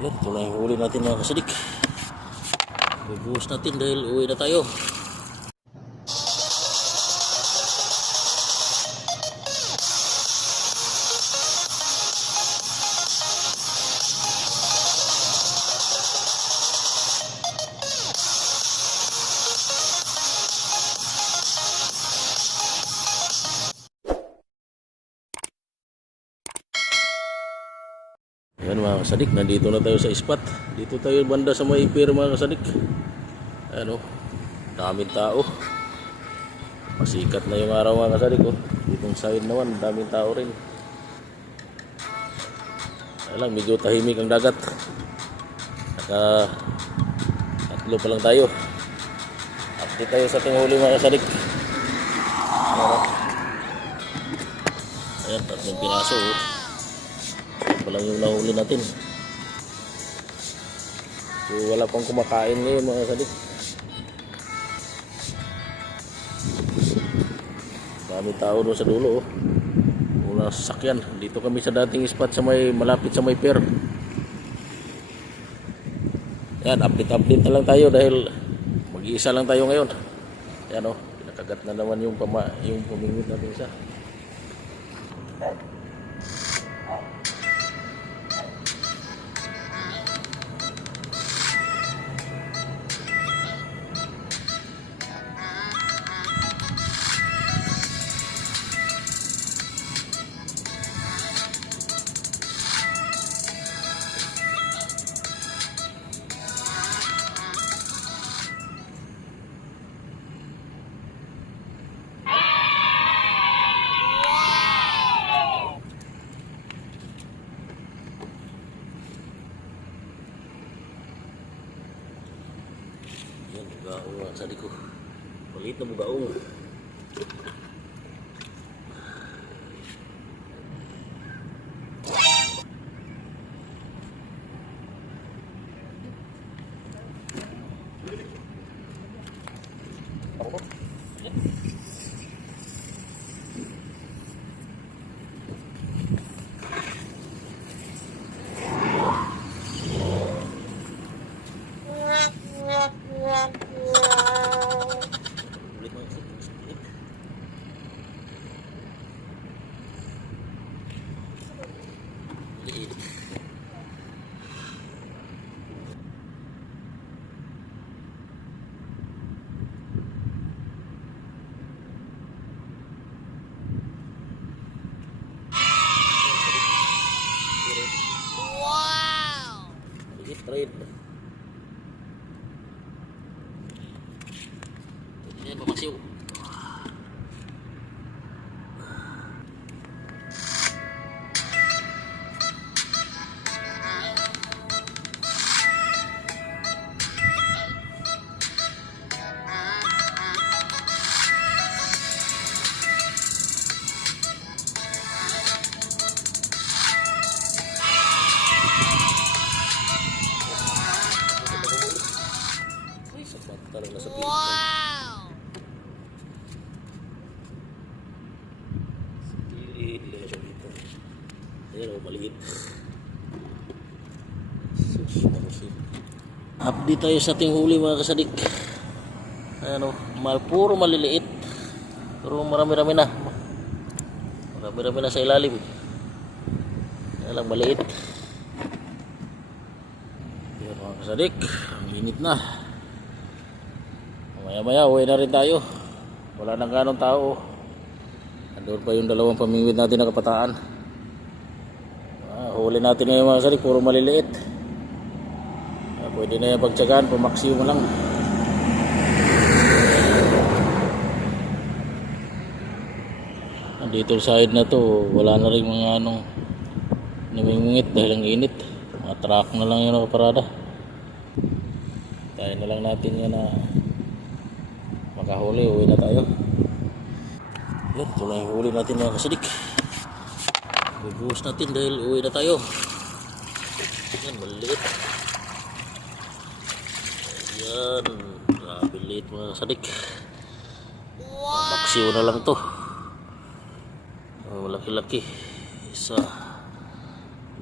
Yan, ito na yung huli natin mga kasadik. Bubuhos natin dahil uwi na tayo. Ayan mga kasadik, nandito na tayo sa spot. Dito tayo banda sa may pier mga kasadik. Ano, daming tao. Masikat na yung araw mga kasadik. Oh. Ditong side naman, daming tao rin. Kaya lang, medyo tahimik ang dagat. Naka tatlo pa lang tayo. Update tayo sa ating huli mga kasadik. Ayan, tatlong piraso. Oh. Ito pa lang yung nahuli natin. So, wala pang kumakain ngayon mga kasadik. Dami tao doon sa dulo. Oh. Sasakyan. Dito kami sa dating spot sa may malapit sa may pier. Yan, update-update na lang tayo dahil mag-iisa lang tayo ngayon. Yan oh, pinakagat na naman yung pama, yung pumingwit natin isa. Yan, mga kasali ko. Maliit na bugaong. Ulit. Ulit rin. Pwede Ayan o, maliit. Sus, marusin. Update tayo sa ating huli mga kasadik. Ayan o, mal, puro maliliit. Pero marami-rami na. Marami-rami na sa ilalim. Lang, maliit. Ayan mga kasadik, ang init na. Maya maya uwi na rin tayo. Wala nang ganong tao. Andun pa yung dalawang pamingwit natin na kapataan. Ah, huli natin ngayon mga kasadik, puro maliliit. Ah, pwede na yung pagtsagaan, pumaksiyo mo lang. Dito side na to, wala na rin mga anong namimingit dahil ang init. Mga truck na lang yung nakaparada. Tayo na lang natin yan na makahuli, uwi na tayo. Yan, na yung huli natin mga kasadik. Bubuhos natin dahil uwi na tayo. Yan, maliit. Yan, grabe liit mga kasadik. Wow! Na lang to. Oh, laki-laki. Isa,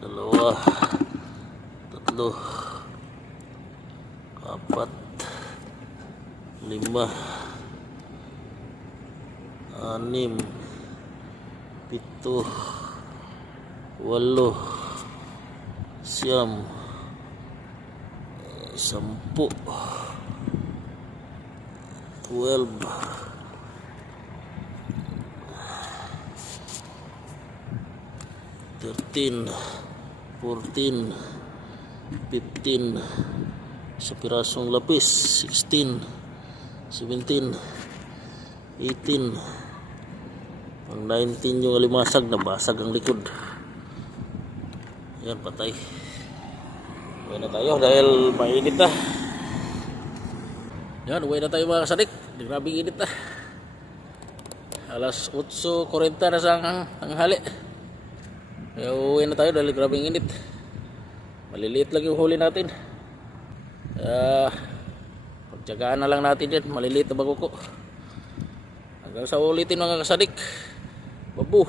dalawa, tatlo, apat, lima, anim, pito, walo, siyam, sampu, twelve, thirteen, fourteen, fifteen, sa pirasong lapis, sixteen, seventeen, eighteen, ang 19 yung alimasag, nabasag ang likod. Yan, patay. Uwi na tayo dahil mainit na. Yan, uwi na tayo mga kasadik. Grabe init na. Alas 8.40 na sa ang, ang hali. Kaya uwi na tayo dahil grabe init. Maliliit lang yung huli natin. Kaya pagtyagaan na lang natin yan. Maliliit na bago. Hanggang sa ulitin mga kasadik. Babu.